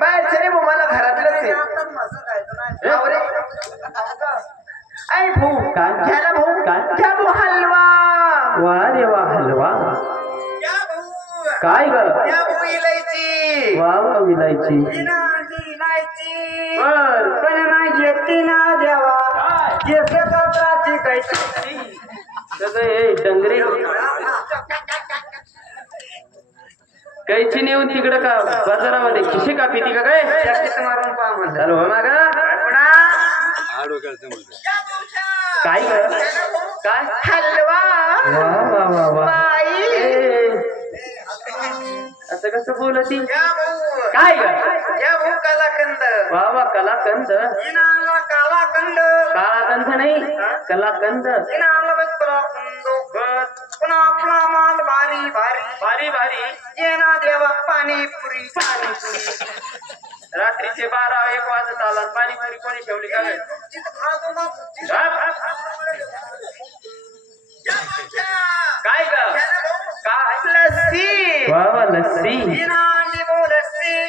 बाहेरचं नाही भाऊ मला घरातलंच आहे. रे. ऐ भाऊ काय? घ्या ना भाऊ. काय? घ्या भाऊ हलवा. वा देवा हलवा. काय ग? इलायची. वा वा विलायची बर. पण माझी एकटी ना देवा. केस हे डंगरे कैची नेऊन तिकडं का बाजारामध्ये खिशी का पिती का काय? चालू हो माग. काय काय? हलवा. असं कसं बोलती? काय कलाकंद. वा कलाकंद. कालाकंद. नाही कलाकंद. भारी भारी येना देवा पाणीपुरी पाणीपुरी. रात्रीचे बारा एक वाजत आला पाणीपुरी कोणी ठेवली का? काय ग? काय लस्सी. वा वा लस्सी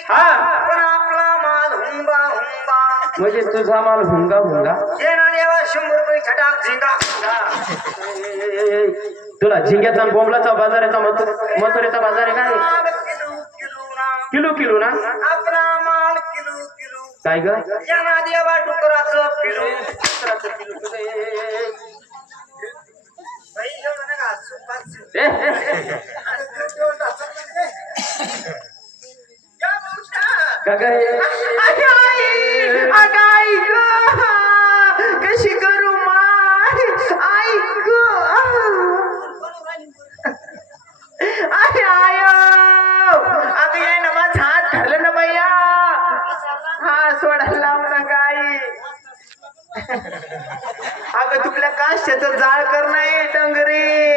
हा. पुन्हा आपला माल हुंबा हुंबा. म्हणजे तुझा माल हुंगा हुंगा? येना देवा शंभर रुपये छटाक झिंगा. तुला झिंग्याचा बोंबलाचा बाजाराचा मथुर मथुरेचा बाजार आहे काय माल किलो किलो ना. किलो किलो ना? आपला माल किलो किलो. काय ग? येना तुला जाळ कर नाही डंगरे.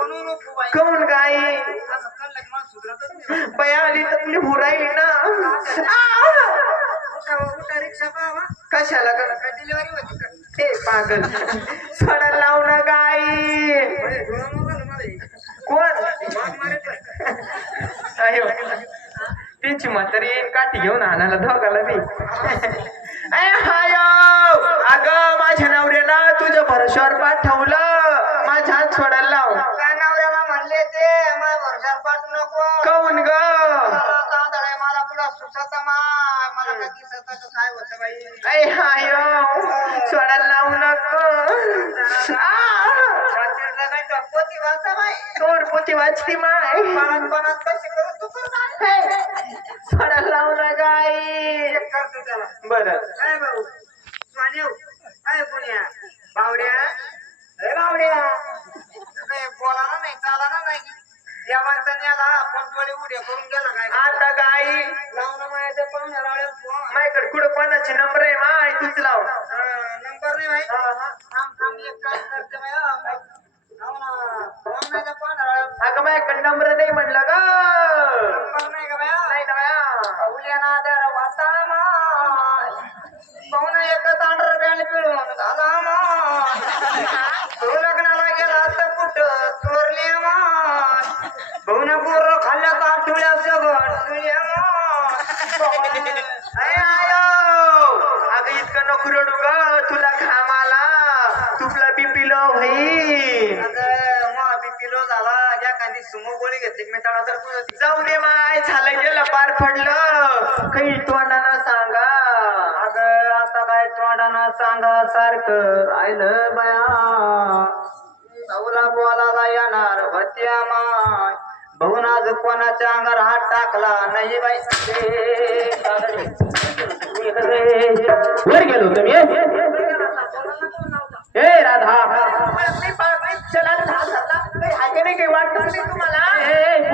कौन गाय बया आली तकलीफ भुरायली ना? कशाला ग? हे पागल. सडा लाव ना गाई. कोण? तिची म्हातारी येईन काठी घेऊन आणायला धोकाला मी अय अगं माझ्या नवऱ्याला तुझ्या भरोश्यावर पाठवलं. माझ्या हात सोडायला लाव. म्हणले ते भरोश्यावर पाठवू नको. काऊन ग? मला पुढं सुचत मला कधी सतत काय होत बाई. अय हायो सोडायला लावू नको. पोती वाचा बाई. तोड पोती वाचती माय पानात पानात कशी करू तू सोडायला लावू ना गाई करतो त्याला. बरं. काय भाऊ स्वानेव काय पुण्या. बावड्या. बावड्या. काय बोलाना नाही चालाना नाही. या माणसाने आला आपण थोडे उड्या करून गेला काय? आता गाई लावून माझ्या पाहुण्या रावळ्यात फोन माझ्याकडे कुठं कोणाचे नंबर आहे? माय तूच लाव. नंबर नाही माहिती. थांब थांब एक काम करते हा. पाहुण्या अगं माझ्याकडे नंबर नाही म्हटलं ग नंबर नाही का बाया नाही ना बाया पाहुल्या ना दर वाता माय पाहुणा एकच अंडर बँड पिळून झाला माय तो लग्नाला गेला तर कुठं चोरले माय भाऊन पोर खाल्ल्यात आठवड्या सगळं तुझ्या माय आयो अगं इतकं नको रडू ग तुला घामाला तुपला बीपी लो भाई बीपी लो झाला या कांदी सुमो गोळी घेतली की मी तळा तर जाऊ दे माय झालं गेलं पार पडलं काही तोंडानं सांगा अगं आता काय तोंडानं सांगा सारखं राहिलं बया. भाऊला बोलायला येणार होत्या माय. भाऊन आज कोणाच्या अंगावर हात टाकला नाही बाई. वर गेलो तुम्ही ए राधा. ए,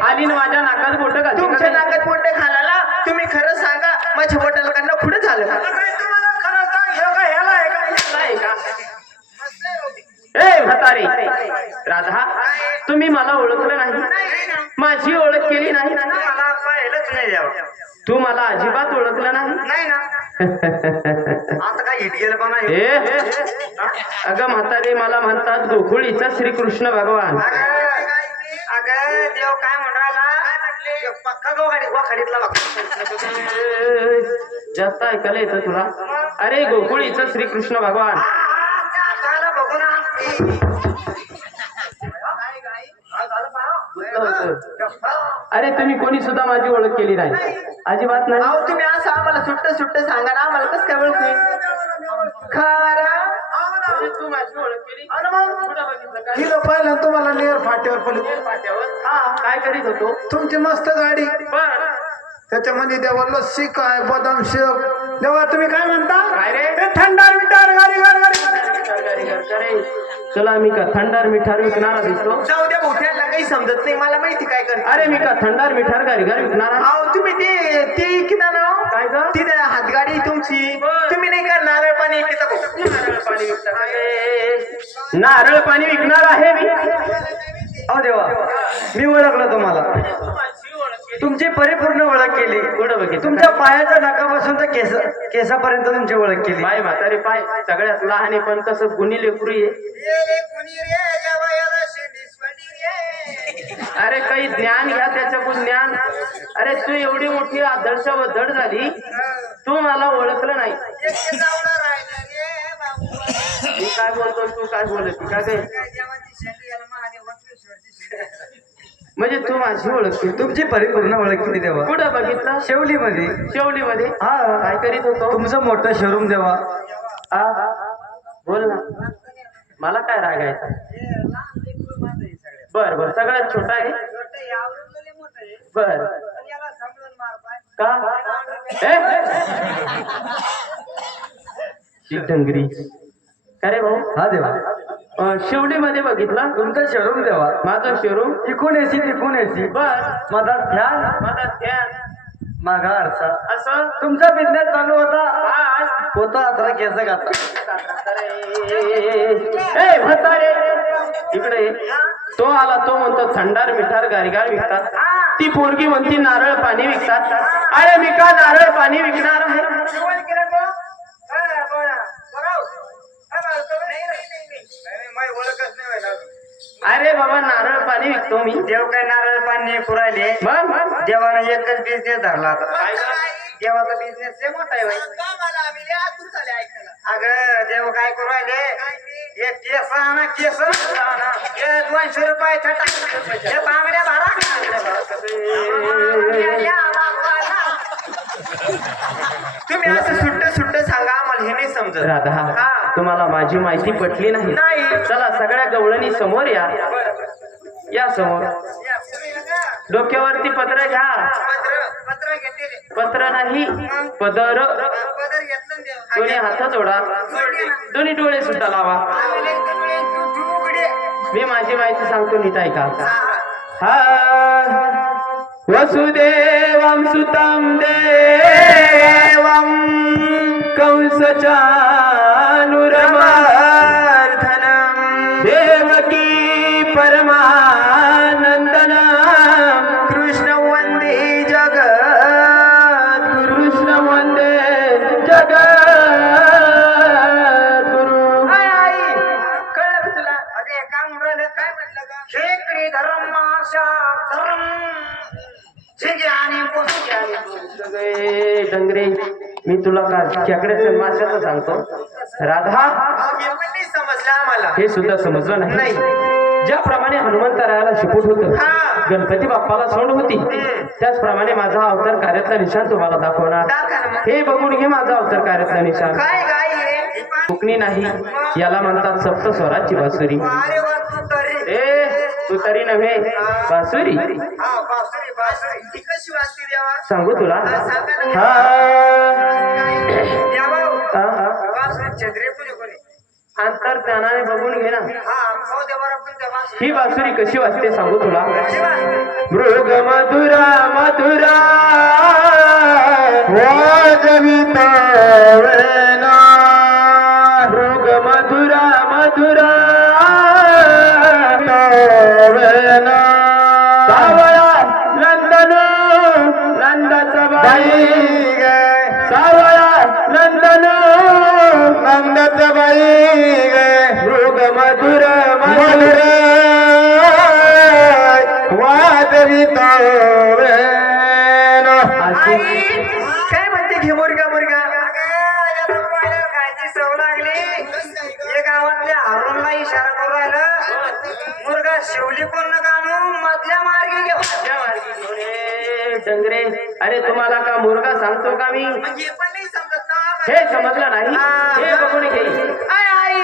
आली ना माझ्या नाकात बोट घालते का तुमच्या? नाकात बोटे घालायला तुम्ही खरं सांगा माझ्या बोटाला कडनं पुढे झालं तुम्हाला खरं सांग हे काय ह्याला आहे का नाही का? ए म्हातारे. राधा तुम्ही मला ओळखलं नाही. माझी ओळख केली नाही. मला पाहिलंच नाही यावं तू मला अजिबात ओळखलं नाही. नाही ना आता काय हिट गेलं पण नाही ए अगं म्हातारे मला म्हणतात गोकुळीचा श्रीकृष्ण भगवान. अगं देव काय म्हणाला? पक्का गोगाडी गोखाडीतला ए, जास्त ऐकायला येतं तुला? अरे गोकुळीचा श्रीकृष्ण भगवान. अरे तुम्ही कोणी सुद्धा माझी ओळख केली नाही. अजिबात नाही. अहो तुम्ही असं आम्हाला सुट्ट सुट्ट सांगा ना आम्हाला कसं काय ओळखू? खरा? म्हणजे तू माझी ओळख केली? हिला पाहिलं तुम्हाला नेर फाट्यावर पडली. हा काय करीत होतो? तुमची मस्त गाडी. बर. त्याच्यामध्ये देवा लस्सी काय बदाम शेक देवा तुम्ही काय म्हणता? काय रे? थंडार मिठार गाडी गाडी गाडी. चला मी का थंडार मिठार विकणारा दिसतो? जाऊ द्या मोठ्याला काही समजत नाही मला माहिती काय करते. अरे मी का थंडार मिठार गाडी गाडी विकणारा? अहो तुम्ही ते ते किती ना काय ग? तिथे हातगाडी तुमची. तुम्ही नाही का नारळ पाणी का? नारळ पाणी विकता? नारळ पाणी विकणार आहे मी. अहो देवा. मी ओळखलं तुम्हाला. तुमची परिपूर्ण ओळख केली. कुठं बघितलं. तुमच्या पायाच्या नाकापासून तर केस केसापर्यंत तुमची ओळख केली. पाय म्हातारे पाय सगळ्यात लहान आहे पण कसं गुन्ही लेकरू आहे अरे काही ज्ञान घ्या त्याच्याकडून ज्ञान. अरे तू एवढी मोठी आदर्श व धड झाली. तू मला ओळखलं नाही. मी काय बोलतो तू काय बोलत काय काय म्हणजे तू माझी ओळख तुमची परिपूर्ण ओळख केली देवा. कुठं बघितलं? शेवलीमध्ये. शेवली मध्ये हा. काय करीत होतो? तुमचं मोठं शोरूम देवा. आ, बोल ना. मला काय रागायचा? बर बर. सगळ्यात छोटा आहे. बर. का? डंगरी. का रे भाऊ? हा देवा. शेवडी मध्ये बघितला. तुमचं शोरूम देवा माझं शोरूम इकून एसी तिकून एसी बर माझा ध्यान. माझा ध्यान. मागा आरसा. असं? तुमचा बिझनेस चालू होता? आज. होता अठरा केस घातला. ए म्हातारे. इकडे. तो आला तो म्हणतो थंडार मिठार गारगार विकतात. ती पोरगी म्हणती नारळ पाणी विकतात. अरे मी का नारळ पाणी विकणार आहे? अरे बाबा नारळ पाणी विकतो मी. देव काय नारळ पाणी पुरायले. मग? देवानं एकच बिझनेस धरला देवाचा बिझनेस लय मोठा आहे बाई. अगं देव काय करू राहिले? हे केस आणा केस आणा. हे दोनशे रुपये हे बांगड्या भरा तुम्ही असं सुट्ट सुट्ट सांगा आम्हाला हे नाही समजत. राधा. हा. तुम्हाला माझी माहिती पटली नाही. चला सगळ्या गवळणी समोर या. या समोर. डोक्यावरती पत्र घ्या. पत्र नाही पदर. दोन्ही हात जोडा. दोन्ही डोळे सुद्धा लावा. मी माझी माहिती सांगतो नीट ऐका. हा. वसुदेवम सुतं कंसचानुरमर्धनं देवकी परमानन्दनं कृष्ण वन्दे जगत् कृष्ण वन्दे जगद्गुरु। कळलं तुला? काय? काय? शेकडी धर्माशा धर्म झिंगे आणि सगळे डंगरे मी तुला का खेकड्याचं माशाचं सांगतो. राधा हे समजलं आम्हाला. हे सुद्धा समजलं नाही. ज्याप्रमाणे हनुमंतरायाला शिकवत होतं. गणपती बाप्पाला सोंड होती त्याचप्रमाणे माझा अवतार कार्यातला निशाण तुम्हाला दाखवणार. हे बघून घे माझा अवतार कार्यातला निशाण. आहे कोकणी नाही याला म्हणतात सप्त स्वराची बासुरी. सुतारी नव्हे बासुरी. सांगू तुला? अंतर्ज्ञानाने बघून घे ना. ही बासुरी कशी वाजते सांगू तुला? मृग मधुरा मधुरा वाजविता इशारा करू राहिलं. मुर्गा शिवली कोण कानू मधल्या मार्गी डंगरे. अरे तुम्हाला का मुर्गा सांगतो का मी? म्हणजे पण नाही समजत ना हे समजलं नाही. हे. बघून घे. आय आई.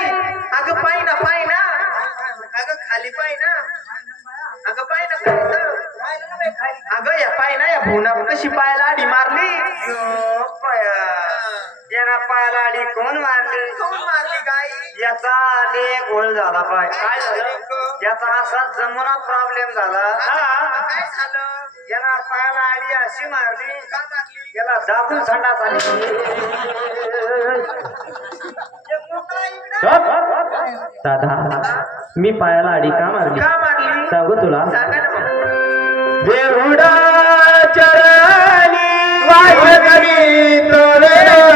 अगं पाय ना पाय ना. अगं खाली पाय ना. अगं पाय ना खाली. तर. अगं या पाय ना या भुना कशी पायाला आडी मारली यो पाया. याला पायाला अडी कोण मारली कोण मारली गाई याचा ले गोळ झाला पाय. काय झालं? याचा असा जमुना प्रॉब्लेम झाला. काय झालं? याला पायाला आडी अशी मारली. का मारली? याला दाबून संडास आली दादा मी पायाला अडी का मारली? का मारली? सांगू तुला. देहुडा चरणी वाजवी तोरे. देहुडा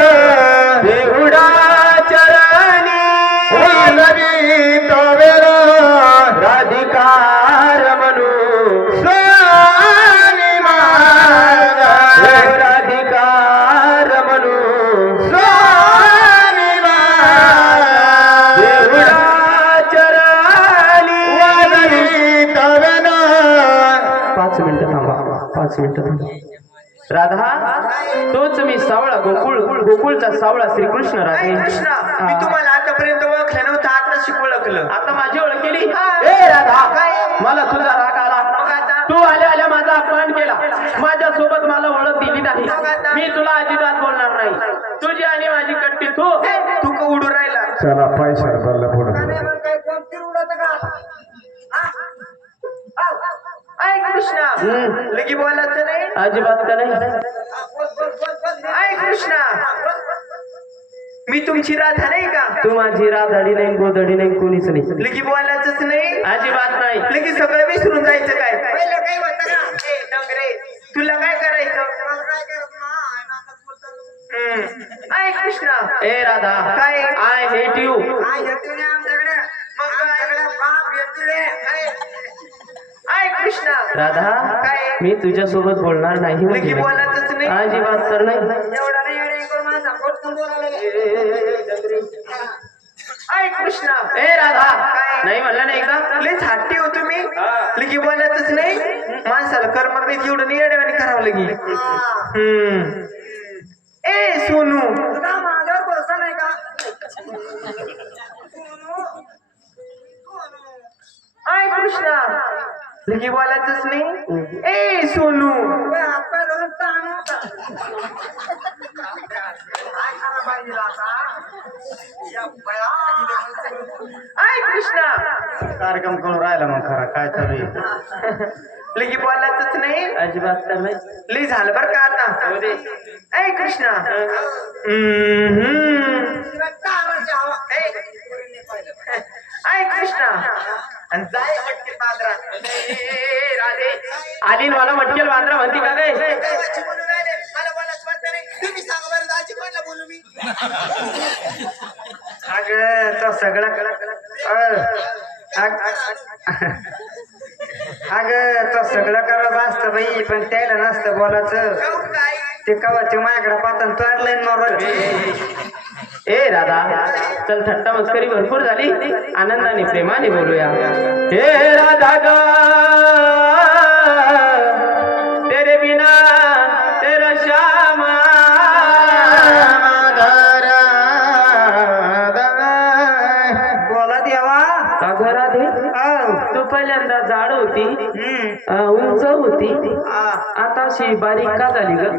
पाच मिनिटं राधा तोच मी सावळा गोकुळ गोकुळचा सावळा श्रीकृष्ण राधे कृष्णा मी. तुम्हाला आतापर्यंत ओळखलं नव्हतं आता शिकवलं आता माझी ओळख केली? हा. ए राधा काय? मला तुझा राग आला? तू आल्या आल्या माझा अपमान केला. माझ्या सोबत मला ओळख दिली नाही? मी तुला अजिबात बोलणार नाही. तुझी आणि माझी कट्टी तू. तू का उडून राहिला. चला पैसा भरला. ऐ कृष्णा. लगी बोलायचं नाही. अजिबात का नाही? ऐ कृष्णा. मी तुमची राधा नाही का? तू माझी राधडी नाही गोधडी नाही कोणीच नाही. लगी बोलायचंच नाही. अजिबात नाही. लगी सगळं विसरून जायचं काय? पहिलं होतं डंगरे तुला काय करायचं. हम्म. ऐ कृष्णा. ए राधा. काय? आय हेट यू काय येतो नाही आमच्याकडे मग आमच्याकडे बाप येतो रे ऐ कृष्णा राधा काय? मी तुझ्या सोबत बोलणार नाही म्हणजे नाही. बोलायचंच नाही. अजिबात तर नाही. एवढा नाही येडे करून माझा? पोटकून बोलायला ऐ कृष्णा. ए राधा. काय? नाही म्हणलं नाही एकदा? लय छाटी हो तुम्ही. लगी बोलायचंच नाही. माणसाला नाही एवढं नाही करावं लगी. हम्म. ए सोनू. माझ्यावर भरोसा नाही का? ऐ कृष्णा. बोलायचंच नाही ए सोनू उभे हातपाय धरून ताण होता. काय करा पाहिजे आता? या बया. ऐ कृष्णा कार्यक्रम करून राहिला मग खरा काय चालू लगी बोलायचंच नाही अजिबात तर नाही लई झालं बरं का आता ऐ कृष्णा. ऐ कृष्णा आणि न मला मटकेल वांद्रा म्हणती का गे अग तो सगळा अग तो सगळं करत असतं बाई पण त्याला नसतं बोलायचं. ते कवा ते माझ्याकडे पाहता तो आणलाय ए राधा चल थट्टा मस्करी भरपूर झाली. आनंदाने प्रेमाने बोलूया. हे राधा ग! होती. उंच होती. आता अशी बारीक का झाली ग?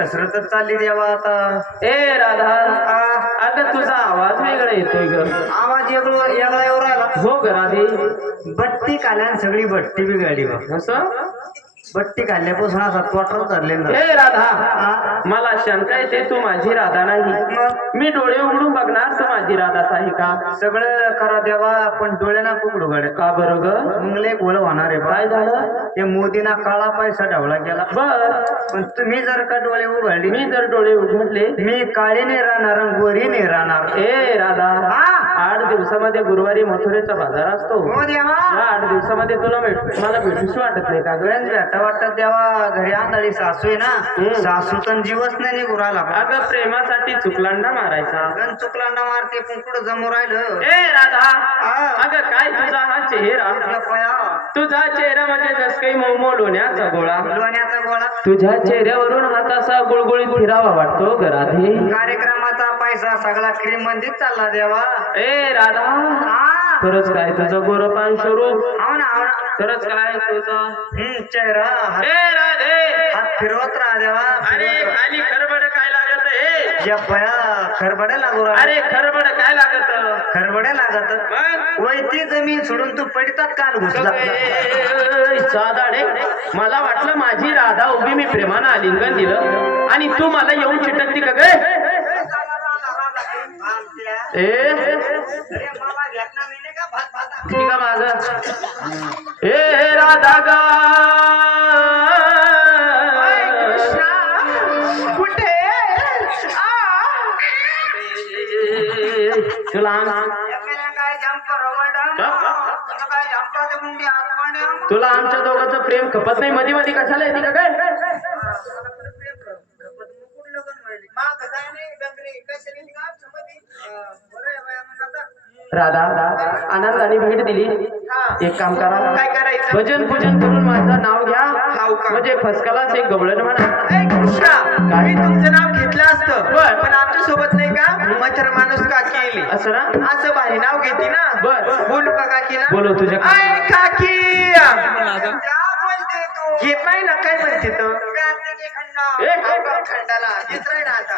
घसरतच चालली देवा आता? ए राधा अगं तुझा आवाज वेगळा येतोय ग. आवाज वेगळं वेगळा येऊ राहिला. हो ग राधे. बट्टी काल्यान सगळी बट्टी बिघडली बा असं? बट्टी खाल्ल्यापासून असा त्वटर धरले हे राधा. मला शंका येते तू माझी राधा नाही. मी डोळे उघडून बघणार तू माझी राधाच आहे का? सगळं करा देवा पण डोळे ना उघडू गडे. का बरोबर मुंगले गोल होणार आहे काय झालं? ते मोदीना काळा पैसा ढवळा गेला. बर. पण तुम्ही जर का डोळे उघडले? मी जर डोळे उघडले? मी काळी नाही राहणार आणि गोरी नाही राहणार. ए राधा. हा? आठ दिवसामध्ये गुरुवारी मथुरेचा बाजार असतो. हो देवा. या आठ दिवसामध्ये तुला भेट मला भेटूशी वाटत नाही का? ग भेटा वाटत देवा घरी आंधळी सासू आहे हम्म. ना सासू तर जीवच नाही निघू राहिला बा. अगं प्रेमासाठी चुकलांना मारायचा. गण चुकलांना मारते पण कुठं जमू राहिलं. ए राधा. अगं काय तुझा हा चेहरा? आपला पया? तुझा चेहरा म्हणजे जस काही मौमो लोण्याचा गोळा. लोण्याचा गोळा. तुझ्या चेहऱ्यावरून हात असा गुळगुळीत फिरावा वाटतो ग राधे. कार्यक्रमाचा पैसा सगळा क्रीम मंदीत चालला देवा. ए राधा. हा खरंच काय तुझं गोरपान स्वरूप? हो ना हो ना खरंच काय तुझं? हम्म, चेहरा हात. ए राधे. हात फिरवत राहा देवा. अरे खाली खरबड काय लागत हे? या पया खरबडे लागू अरे खरबड काय लागत? खरबडे लागत. मग? वय ती जमीन सोडून तू पडितात काल घुसला. साधाडे मला वाटलं माझी राधा उभी मी प्रेमानं आलिंगन दिलं आणि तू मला येऊन चिटकती का गे? ए? ठीक आहे माझ? ए राधा गा. कुठे? तुला तुला आमच्या दोघांचं प्रेम खपत नाही? मध्ये मध्ये कशाला येते का काय राधा आनंदाने भेट दिली. एक काम करा. काय करायचं? भजन पूजन करून माझं नाव घ्या. हाव का? म्हणजे फसकालाच एक गवळण म्हणा? मी तुमचं नाव घेतलं असतं. बर. पण आमच्यासोबत नाही का? मच्छर माणूस काकी असं ना? असं भारी नाव घेते ना? बर. बोलू का काकीला बोलव तुझ्या काकी! घेत नाही ना काय म्हणते तो? खंडाला.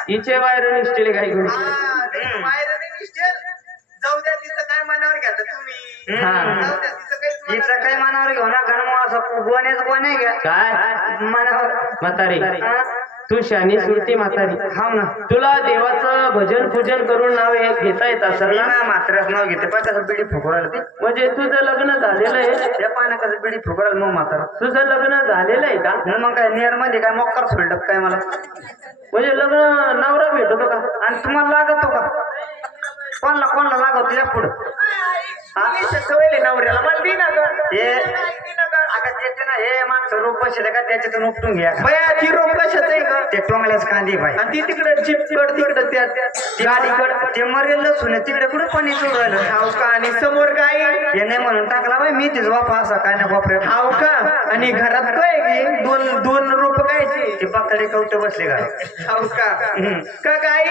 हिचे काही गोष्टी. हा, निघशील. जाऊ द्या तिचं काय मनावर घ्या तर तुम्ही. हा. जाऊ द्या तिचं काहीच मनावर हिचं काही मनावर घेऊ ना कारण मग असं गोण्याच गोण्या घ्या. काय? मनावर म्हातारी. हा? तू शानी सुरती म्हातारी. हाव ना. तुला देवाचं भजन पूजन करून नाव हे घेता येत असेल ना? म्हाताऱ्याच नाव घेते. पण कसं बिडी फुकरायला ते म्हणजे तुझं लग्न झालेलं आहे? त्या कसं बिडी फुकरायला मग म्हातारा. तुझं लग्न झालेलं आहे का? मग मग काय नियरमध्ये काय मोक्कर सोडलं काय मला? म्हणजे लग्न नवरा भेटतो का? आणि तुम्हाला लागतो का? कोणला कोणला लागतो या पुढं? तुम्ही सवयले नवऱ्याला. मला दे ना ना गं. अगं त्याचे ना हे मागचं रोप बसले का त्याच्यातून उपटून घ्या. बया ती रोप कशाचं आहे गं? ते टोंगल्याच कांदी भाई आणि ती तिकडे चिपकड तिकडं त्या गाडीकड ते मरेल लसून तिकडे कुठे पाणी चोर राहिलं? हाव का? आणि समोर गाई हे नाही म्हणून टाकला बाई मी तिच वापा असा काय नाही वापरे हाव का? आणि घरात काय घे दोन दोन रोप गायचे ते पातळी कवटे बसले का हाव का. का गाई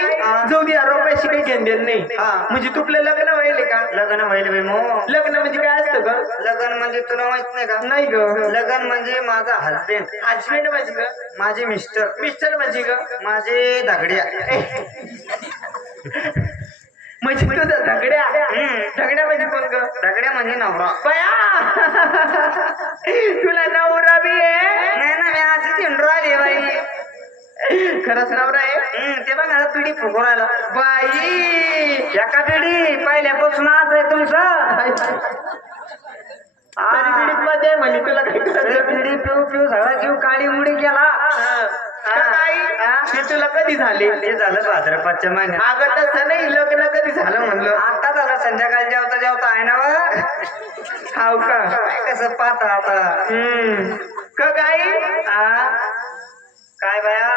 जाऊ द्या रोपाशी काही घेण देण नाही. म्हणजे तुपलं लग्न व्हायले का? लग्न व्हायला बाई मो लग्न म्हणजे काय असतं ग लग्न म्हणजे तुला माहीत नाही का? नाही. ग लग्न म्हणजे माझा हसबेंड हजबंड माझी ग माझे मिस्टर मिस्टर माझी ग माझे दगड्या. म्हणजे तुझं दगड्या. दगड्या म्हणजे कोण ग? दगड्या म्हणजे नवरा. बया! तुला नवरा बी आहे? नाही ना मी अशीच हिंडू राहिली बाई. खरंच नवरा आहे? ते बघ आता पिढी फुगू आला. बाई एका पिढी पहिल्यापासून आज आहे तुमचं. मध्ये आहे म्हणे तुला काय पिढी पिऊ पिऊ सगळा जीव काळी काही हा? ते तुला कधी झाले? ते झालं भाद्रपदच्या महिन्यात. अगं तसं नाही लग्न कधी झालं म्हणलं? आता झालं संध्याकाळी जेवता जेवता आहे ना व? हाव का? कसं पाहता आता? हम्म. का? काय बाया?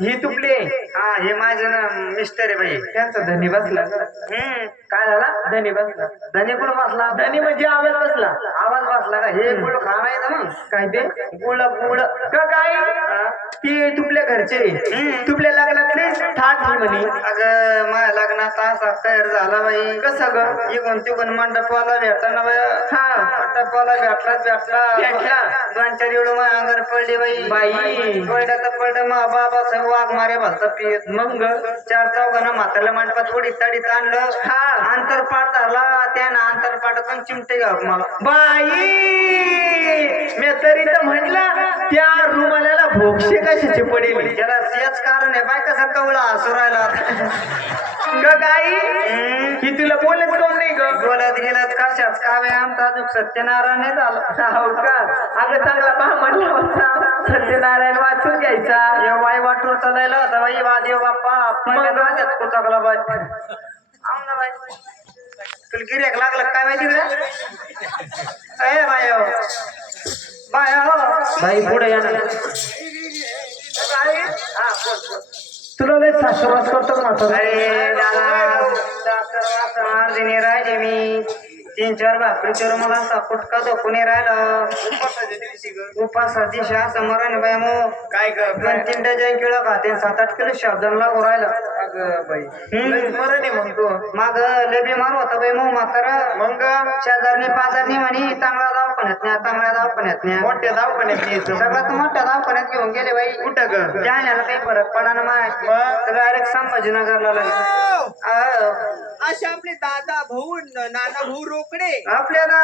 ही तुपली आहे. हा हे माझे ना मिस्टर आहे बाई. त्यांचा धनी बसला हम्म. काय झाला? धनी बसला. धनी कुठं बसला? धनी म्हणजे आवाज बसला. आवाज बसला का? हे गुळ ना मग? काय ते? गुळ गुळ का हा? ती तुपल्या घरचे. तुपल्या लग्नात नाही ठाट म्हणे. अगं माझ्या लग्नात असा तयार झाला बाई. कसं ग? इकडून तिकडून मंडपवाला भेटला ना बाई. हा. मंडपवाला भेटला भेटला. भेटला. दोन चार एवढं माझ्या अंगावर पडली बाई. बाई. पडलं तर पडलं. मा बाबा साहेब वाघ मारे भलता मग? चार चौघांना म्हातारल्या मंडपात थोडी तडीत आणलं. हा. अंतरपाट झाला. त्यानं अंतरपाटातून चिमटे घ्यावं मला बाई मी तरी तर म्हटलं त्या रुमालाला भोक्षे कशाचे पडेल? त्याला तेच कारण आहे बाय कसा कवळा हसू राहिला. ग गाई ही तुला बोलत कोण नाही ग? बोलत गेलत कशाच? कावे आमचा अजून सत्यनारायण झालं. का? अगं चांगला बा म्हणला होता. सत्यनारायण वाचून घ्यायचा. ये वाई वाटूर चालायला होता. बाई वादेव बाप्पा माझ्यात कुचाकला बाई आमना बाई? तुला लागलं काय माहिती रे ए बाय बाय हो. बाई पुढे या हा बोल बोल तुला लय सासुरास करतो म्हातारा? अरे दादा दिने राहिले मी. तीन चार भाकरी तर मला सपोर्ट का धोकून राहिलं. उपासा दिवशी असं मरण बाय मग काय ग दोन तीन डझन किलो खाते सात आठ किलो शब्दाला लागू राहिलं. अगं बाई हम्म. बरं नाही मग तू. माग लय बिमार होता बाई मग म्हातारा. मग? शेजारनी पाजारनी म्हणे चांगला दवाखान्यात न्या चांगल्या दवाखान्यात न्या. मोठ्या दवाखान्यात सगळ्यात मोठ्या दवाखान्यात घेऊन गेले बाई. कुठं ग? जाण्याला काही फरक पडा ना माय. मग? डायरेक्ट संभाजीनगरला लागले. असे आपले दादा भाऊ नाना भाऊ मोकळे आपल्याला